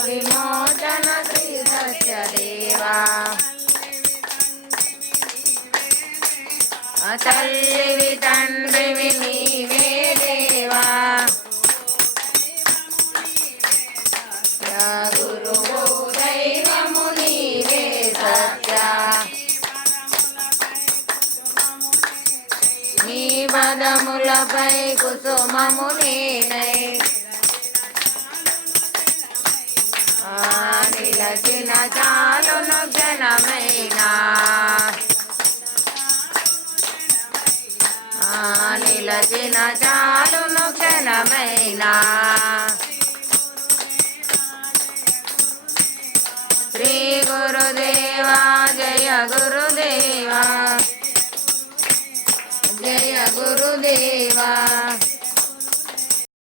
విమోచన శ్రీ సత్యదేవా తల్లివి తండ్రివి నీవే దేవా గురువు దైవము నీవే సత్య నీ పదములపై కుసుమము నేనై నిలచిన చాలును క్షణమైనా నిలచిన చాలును క్షణమైనా శ్రీ గురుదేవా జయ గురుదేవా జయ గురుదేవా